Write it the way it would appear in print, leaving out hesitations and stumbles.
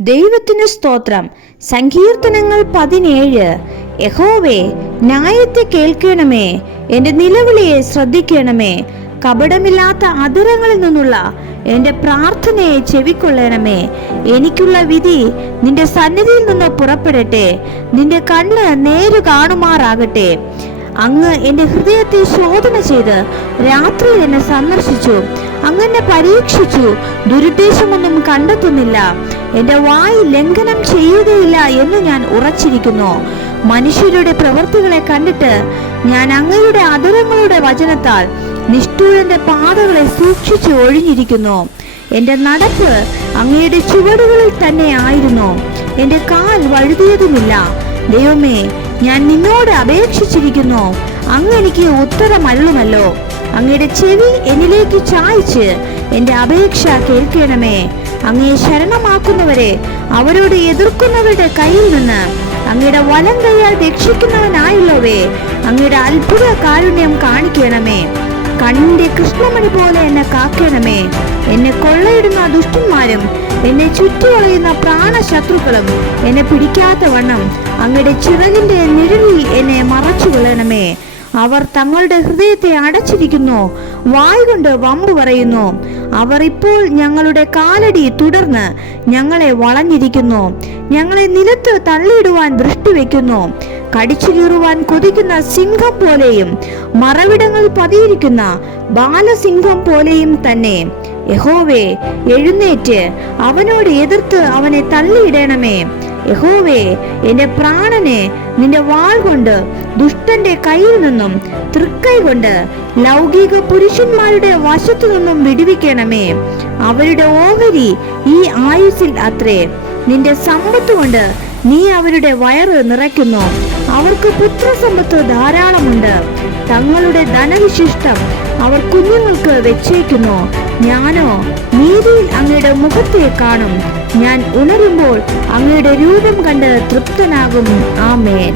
ദൈവത്തിന് സ്തോത്രം. സങ്കീർത്തനങ്ങൾ 17. യഹോവേ, ന്യായത്തെ കേൾക്കണമേ, എന്റെ നിലവിളിയെ ശ്രദ്ധിക്കണമേ. കപടമില്ലാത്ത അധരങ്ങളിൽ നിന്നുള്ള എന്റെ പ്രാർത്ഥനയെ ചെവിക്കൊള്ളണമേ. എനിക്കുള്ള വിധി നിന്റെ സന്നിധിയിൽ നിന്ന് പുറപ്പെടട്ടെ. നിന്റെ കണ്ണ് നേരു കാണുമാറാകട്ടെ. അങ്ങ് എന്റെ ഹൃദയത്തെ ശോധന ചെയ്ത് രാത്രിയിൽ എന്നെ സന്ദർശിച്ചു. അങ്ങനെ പരീക്ഷിച്ചു, ദുരുദ്ദേശമൊന്നും കണ്ടെത്തുന്നില്ല. എന്റെ വായ് ലംഘനം ചെയ്യുകയില്ല എന്ന് ഞാൻ ഉറച്ചിരിക്കുന്നു. മനുഷ്യരുടെ പ്രവൃത്തികളെ കണ്ടിട്ട് ഞാൻ അങ്ങയുടെ അധരങ്ങളുടെ വചനത്താൽ നിഷ്ഠൂരന്റെ പാതകളെ സൂക്ഷിച്ചു ഒഴിഞ്ഞിരിക്കുന്നു. എന്റെ നടപ്പ് അങ്ങയുടെ ചുവടുകളിൽ തന്നെ ആയിരുന്നു. എന്റെ കാൽ വഴുതിയതുമില്ല. ദൈവമേ, ഞാൻ നിന്നോട് അപേക്ഷിച്ചിരിക്കുന്നു. അങ്ങ് എനിക്ക് ഉത്തരമരുളുമല്ലോ. അങ്ങയുടെ ചെവി എന്നിലേക്ക് ചായ്ച്ച് എന്റെ അപേക്ഷ കേൾക്കണമേ. അങ്ങയെ ശരണമാക്കുന്നവരെ അവരോട് എതിർക്കുന്നവരുടെ കയ്യിൽ നിന്ന് അങ്ങയുടെ വലം കൈയാൽ രക്ഷിക്കുന്നവനായുള്ളവേ, അങ്ങയുടെ അത്ഭുത കാരുണ്യം കാണിക്കണമേ. കണ്ണിന്റെ കൃഷ്ണമണി പോലെ എന്നെ കാക്കണമേ. എന്നെ കൊള്ളയിടുന്ന ദുഷ്ടന്മാരും എന്നെ ചുറ്റുകളയുന്ന പ്രാണശത്രുക്കളും എന്നെ പിടിക്കാത്ത വണ്ണം അങ്ങയുടെ ചിറകിന്റെ നിഴലിൽ എന്നെ മറച്ചു കൊള്ളണമേ. അവർ തങ്ങളുടെ ഹൃദയത്തെ അടച്ചിരിക്കുന്നു, വായ് കൊണ്ട് വമ്പ് പറയുന്നു. അവർ ഇപ്പോൾ ഞങ്ങളുടെ കാലടി തുടർന്ന് ഞങ്ങളെ വളഞ്ഞിരിക്കുന്നു. ഞങ്ങളെ നിലത്ത് തള്ളിയിടുവാൻ ദൃഷ്ടി വെക്കുന്നു. കടിച്ചു കീറുവാൻ കൊതിക്കുന്ന സിംഹം പോലെയും മറവിടങ്ങളിൽ പതിയിരിക്കുന്ന ബാലസിംഹം പോലെയും തന്നെ. യഹോവേ, എഴുന്നേറ്റ് അവനോട് എതിർത്ത് അവനെ തള്ളിയിടണമേ. യഹോവേ, എന്റെ പ്രാണനെ നിന്റെ വാൾ കൊണ്ട് ദുഷ്ടന്റെ കയ്യിൽ നിന്നും തൃക്കൈ കൊണ്ട് ലൗകിക പുരുഷന്മാരുടെ വശത്തു നിന്നും വിടുവിക്കണമേ. അവരുടെ ഓഹരി ഈ ആയുസ്സിൽ അത്രേ. നിന്റെ സമ്പത്ത് കൊണ്ട് നീ അവരുടെ വയറ് നിറയ്ക്കുന്നു. അവർക്ക് പുത്രസമ്പത്ത് ധാരാളമുണ്ട്. തങ്ങളുടെ ധനവിശിഷ്ടം അവർ കുഞ്ഞുങ്ങൾക്ക് വെച്ചേക്കുന്നു. ഞാനോ നീതിയിൽ അങ്ങയുടെ മുഖത്തെ കാണും. ഞാൻ ഉണരുമ്പോൾ അങ്ങയുടെ രൂപം കണ്ട് തൃപ്തനാകും. ആമേൻ.